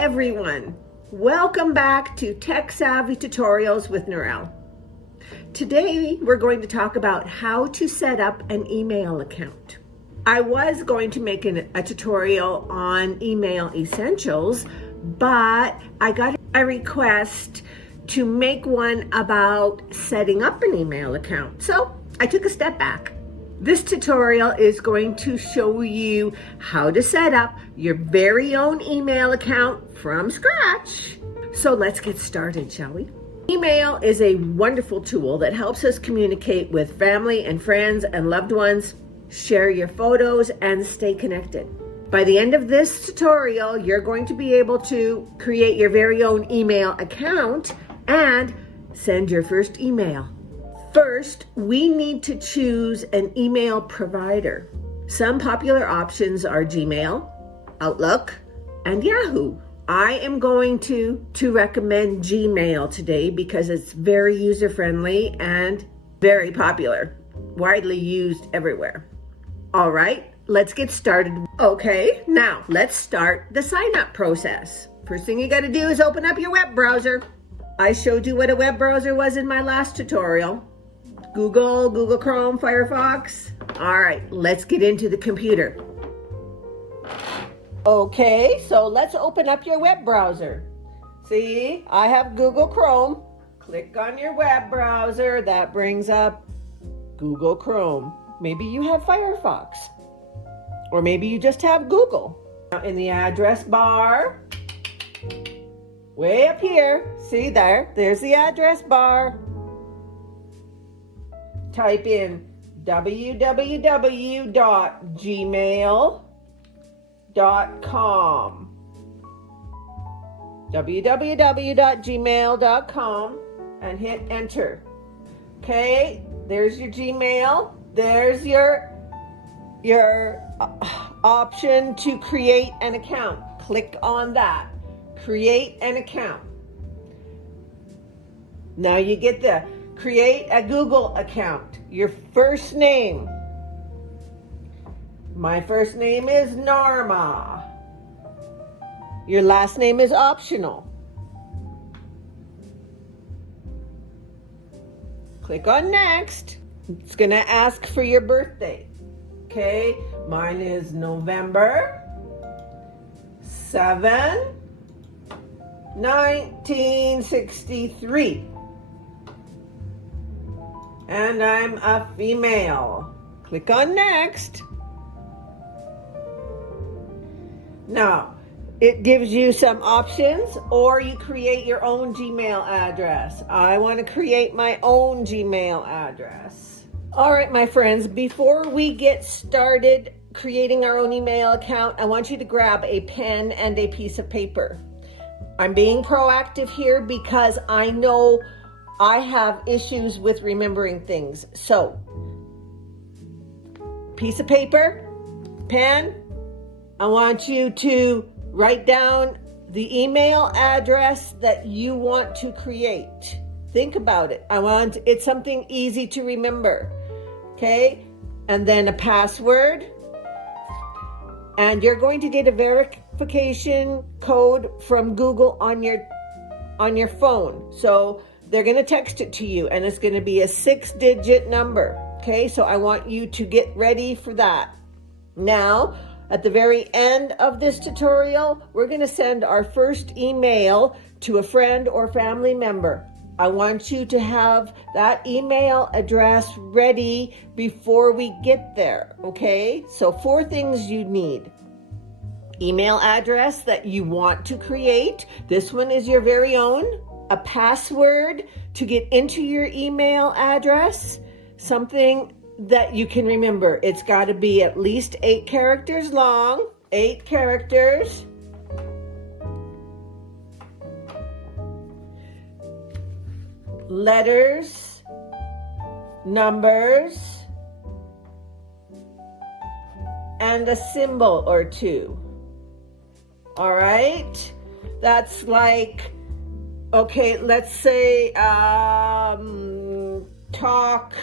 everyone. Welcome back to Tech Savvy Tutorials with Norelle. Today we're going to talk about how to set up an email account. I was going to make a tutorial on email essentials, but I got a request to make one about setting up an email account. So I took a step back. This tutorial is going to show you how to set up your very own email account from scratch. So let's get started, shall we? Email is a wonderful tool that helps us communicate with family and friends and loved ones, share your photos, and stay connected. By the end of this tutorial, you're going to be able to create your very own email account and send your first email. First, we need to choose an email provider. Some popular options are Gmail, Outlook, and Yahoo. I am going to recommend Gmail today because it's very user-friendly and very popular, widely used everywhere. All right, let's get started. Okay, now let's start the sign-up process. First thing you got to do is open up your web browser. I showed you what a web browser was in my last tutorial. Google Chrome, Firefox. All right, let's get into the computer. Okay, so let's open up your web browser. See, I have Google Chrome. Click on your web browser. That brings up Google Chrome. Maybe you have Firefox, or maybe you just have Google. Now in the address bar, way up here, see there's the address bar. Type in www.gmail.com. www.gmail.com and hit enter. Okay, there's your Gmail. There's your option to create an account. Click on that. Create an account. Now you get the create a Google account. Your first name. My first name is Norma. Your last name is optional. Click on next. It's going to ask for your birthday. Okay, mine is November 7, 1963. And I'm a female. Click on next. Now, it gives you some options, or you create your own Gmail address. I want to create my own Gmail address. All right, my friends, before we get started creating our own email account, I want you to grab a pen and a piece of paper. I'm being proactive here because I know I have issues with remembering things. So, piece of paper, pen, I want you to write down the email address that you want to create. Think about it. It's something easy to remember. Okay? And then a password. And you're going to get a verification code from Google on your phone. So they're going to text it to you, and it's going to be a 6-digit number. Okay, so I want you to get ready for that. Now, at the very end of this tutorial, we're going to send our first email to a friend or family member. I want you to have that email address ready before we get there. Okay, so 4 things you need. Email address that you want to create. This one is your very own. A password to get into your email address, something that you can remember. It's got to be at least 8 characters long, 8 characters. Letters, numbers, and a symbol or 2. All right, that's like, okay, let's say talk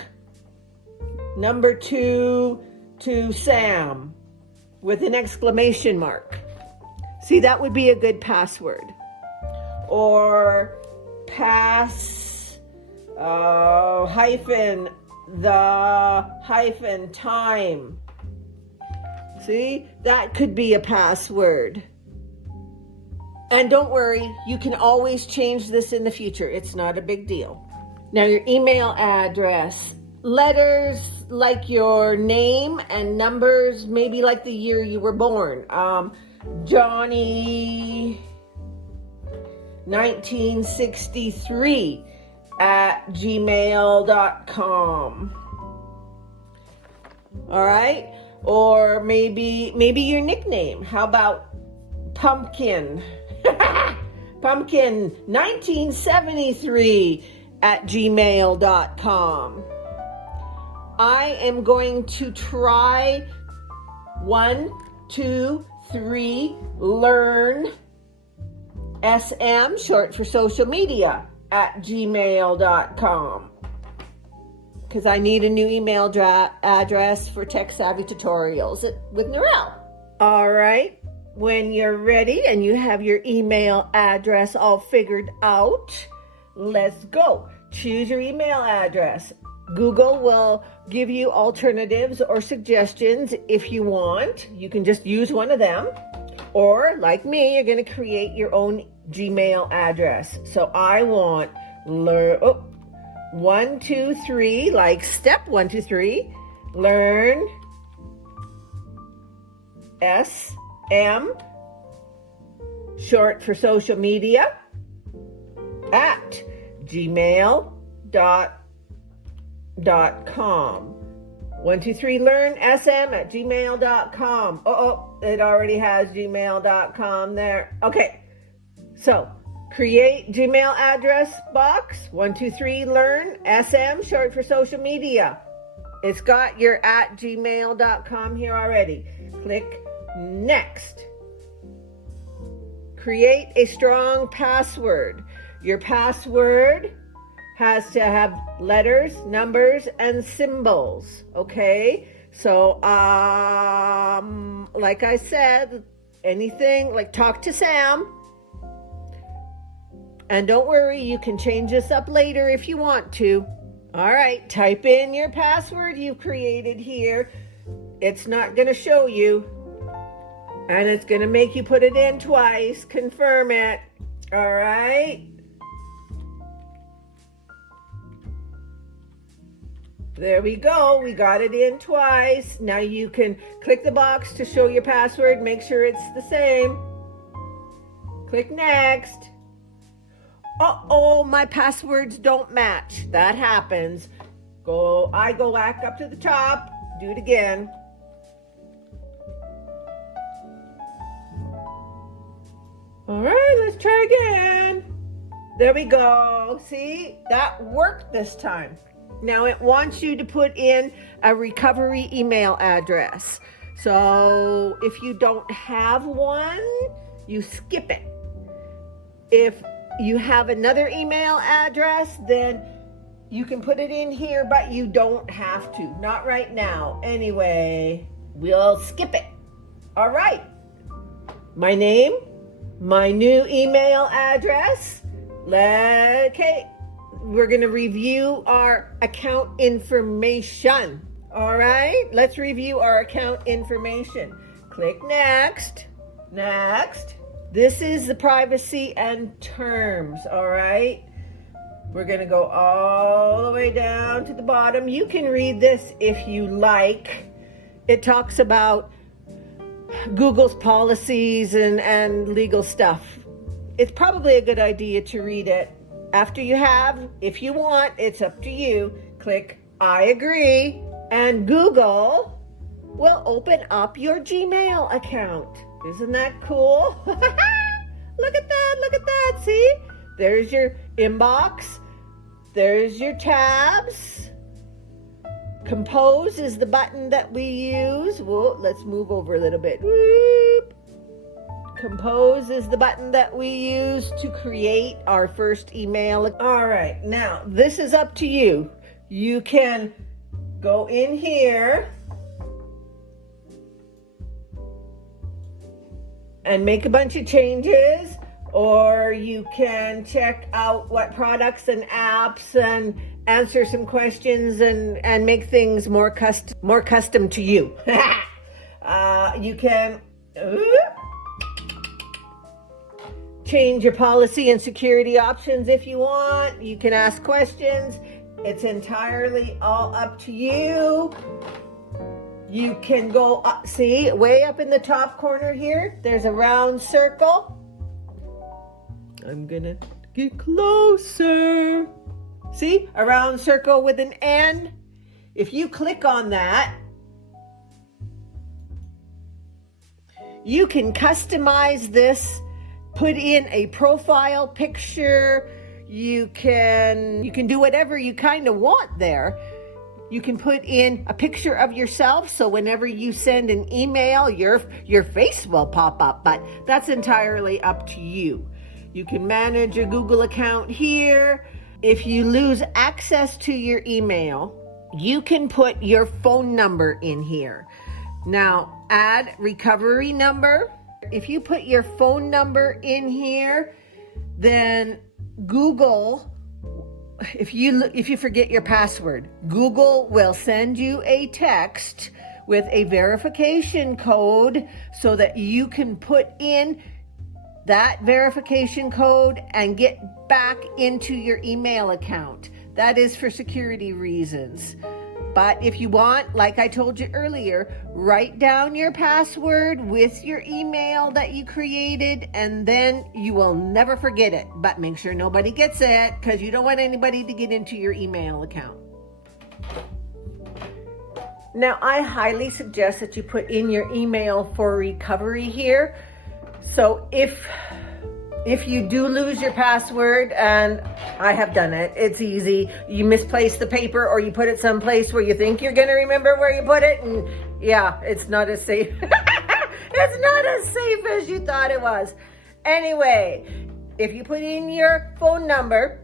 number 2 to Sam with an exclamation mark. See, that would be a good password. Or pass hyphen the hyphen time. See, that could be a password. And don't worry, you can always change this in the future. It's not a big deal. Now your email address, letters like your name and numbers, maybe like the year you were born. Johnny 1963 at gmail.com. All right? Or maybe your nickname. How about Pumpkin? Pumpkin 1973 at gmail.com. I am going to try 1, 2, 3, learn SM, short for social media, at gmail.com. Because I need a new email address for Tech Savvy Tutorials with Norelle. All right. When you're ready and you have your email address all figured out, let's go. Choose your email address. Google will give you alternatives or suggestions if you want. You can just use one of them. Or, like me, you're going to create your own Gmail address. So I want 1, 2, 3, like step 1, 2, 3, learn SM, short for social media, at gmail.com. 1, 2, 3, learn SM at gmail.com. It already has gmail.com there. Okay, so create Gmail address box. 1, 2, 3, learn SM, short for social media. It's got your at gmail.com here already. Click next. Create a strong password. Your password has to have letters, numbers, and symbols, okay? So, like I said, anything, like talk to Sam. And don't worry, you can change this up later if you want to. All right, type in your password you've created here. It's not going to show you. And it's going to make you put it in twice. Confirm it. All right. There we go. We got it in twice. Now you can click the box to show your password. Make sure it's the same. Click next. Uh-oh, my passwords don't match. That happens. I go back up to the top. Do it again. All right, let's try again. There we go. See, that worked this time. Now it wants you to put in a recovery email address. So if you don't have one, you skip it. If you have another email address, then you can put it in here, but you don't have to. Not right now. Anyway, we'll skip it. All right. My name, my new email address. Okay. We're going to review our account information. All right. Let's review our account information. Click next. Next. This is the privacy and terms. All right. We're going to go all the way down to the bottom. You can read this if you like. It talks about Google's policies and legal stuff. It's probably a good idea to read it. After you have, if you want, it's up to you. Click I agree, and Google will open up your Gmail account. Isn't that cool? Look at that, look at that. See? There's your inbox. There's your tabs. Compose is the button that we use. Whoa, let's move over a little bit. Whoop. Compose is the button that we use to create our first email. All right, now this is up to you. You can go in here and make a bunch of changes, or you can check out what products and apps and answer some questions and make things more custom to you. You can change your policy and security options if you want. You can ask questions. It's entirely all up to you. You can go up, see, way up in the top corner here, there's a round circle. I'm gonna get closer. See, a round circle with an N. If you click on that, you can customize this, put in a profile picture. You can do whatever you kind of want there. You can put in a picture of yourself, so whenever you send an email, your face will pop up, but that's entirely up to you. You can manage your Google account here. If you lose access to your email, you can put your phone number in here. Now, add recovery number. If you put your phone number in here, then Google, if you forget your password, Google will send you a text with a verification code so that you can put in that verification code and get back into your email account. That is for security reasons. But if you want, like I told you earlier, write down your password with your email that you created, and then you will never forget it. But make sure nobody gets it, because you don't want anybody to get into your email account. Now, I highly suggest that you put in your email for recovery here. So if you do lose your password, and I have done it, it's easy. You misplace the paper, or you put it someplace where you think you're going to remember where you put it, and yeah, it's not as safe. It's not as safe as you thought it was. Anyway, if you put in your phone number,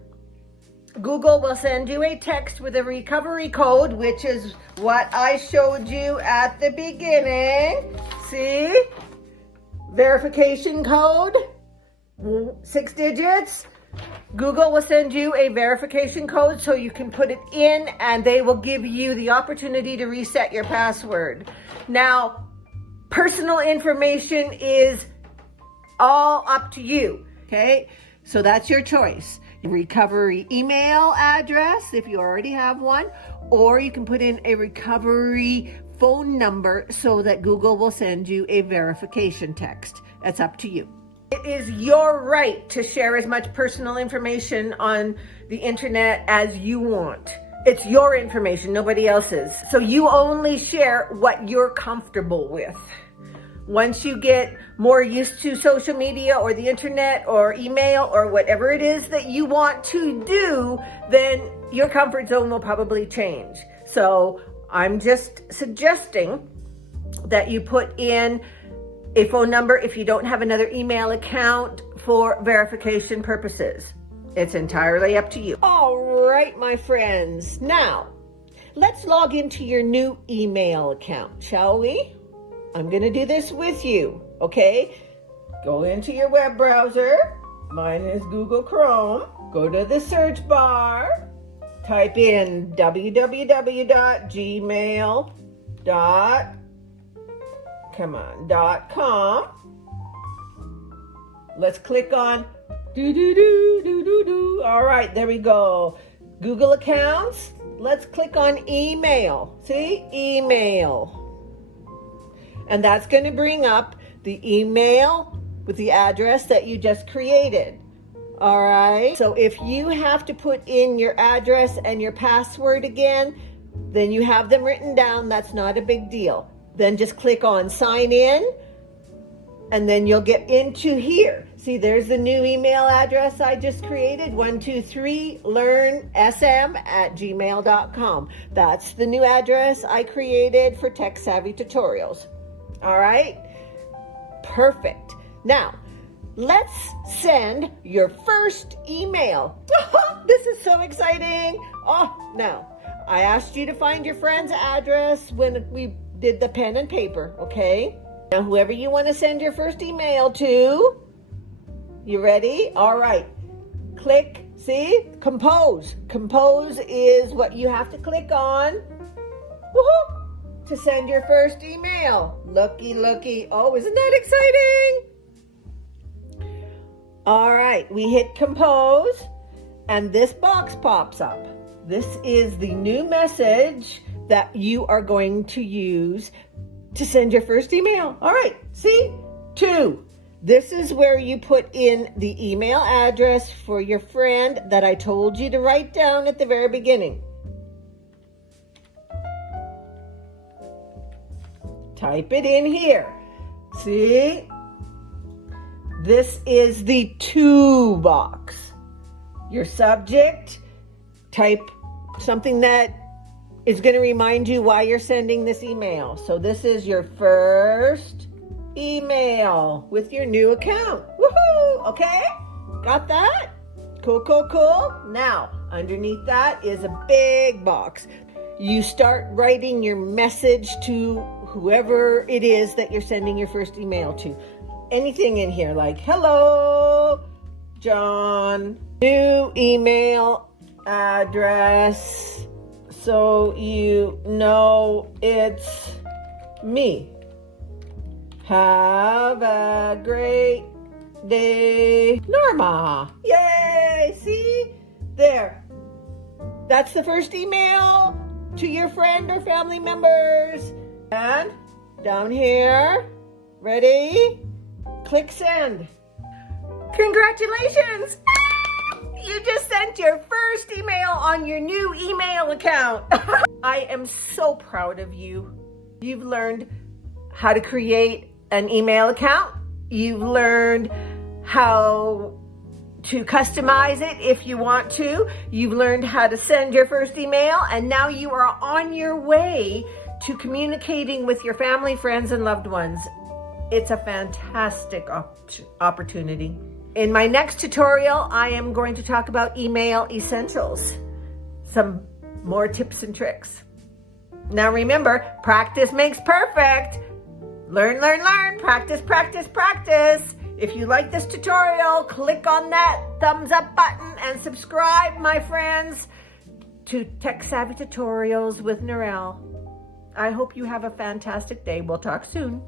Google will send you a text with a recovery code, which is what I showed you at the beginning. See? Verification code, 6 digits. Google will send you a verification code so you can put it in, and they will give you the opportunity to reset your password. Now, personal information is all up to you, okay? So that's your choice. Recovery email address, if you already have one, or you can put in a recovery phone number so that Google will send you a verification text. That's up to you. It is your right to share as much personal information on the internet as you want. It's your information, nobody else's. So you only share what you're comfortable with. Once you get more used to social media or the internet or email or whatever it is that you want to do, then your comfort zone will probably change. So I'm just suggesting that you put in a phone number if you don't have another email account for verification purposes. It's entirely up to you. All right, my friends. Now, let's log into your new email account, shall we? I'm going to do this with you, okay? Go into your web browser. Mine is Google Chrome. Go to the search bar. Type in www.gmail.com. Let's click on All right, there we go. Google accounts. Let's click on email. See? Email. And that's going to bring up the email with the address that you just created. All right. So if you have to put in your address and your password again, then you have them written down. That's not a big deal. Then just click on sign in, and then you'll get into here. See, there's the new email address I just created, 123learnsm@gmail.com. That's the new address I created for Tech Savvy Tutorials. All right. Perfect. Now, let's send your first email. This is so exciting. Now, I asked you to find your friend's address when we did the pen and paper, okay? Now, whoever you want to send your first email to, you ready? All right. Click, see? Compose. Compose is what you have to click on. Woohoo! To send your first email. Looky, looky. Oh, isn't that exciting? All right, we hit compose and this box pops up. This is the new message that you are going to use to send your first email. All right, see? 2. This is where you put in the email address for your friend that I told you to write down at the very beginning. Type it in here. See? This is the to box. Your subject, type something that is going to remind you why you're sending this email. So this is your first email with your new account. Woohoo! Okay? Got that? Cool, cool, cool. Now, underneath that is a big box. You start writing your message to whoever it is that you're sending your first email to. Anything in here like, hello, John, new email address, so you know it's me. Have a great day, Norma. Yay, see? There. That's the first email to your friend or family members. And down here, ready? Click send. Congratulations! You just sent your first email on your new email account. I am so proud of you. You've learned how to create an email account. You've learned how to customize it if you want to. You've learned how to send your first email, and now you are on your way to communicating with your family, friends, and loved ones. It's a fantastic opportunity. In my next tutorial, I am going to talk about email essentials. Some more tips and tricks. Now remember, practice makes perfect. Learn, learn, learn. Practice, practice, practice. If you like this tutorial, click on that thumbs up button and subscribe, my friends, to Tech Savvy Tutorials with Norelle. I hope you have a fantastic day. We'll talk soon.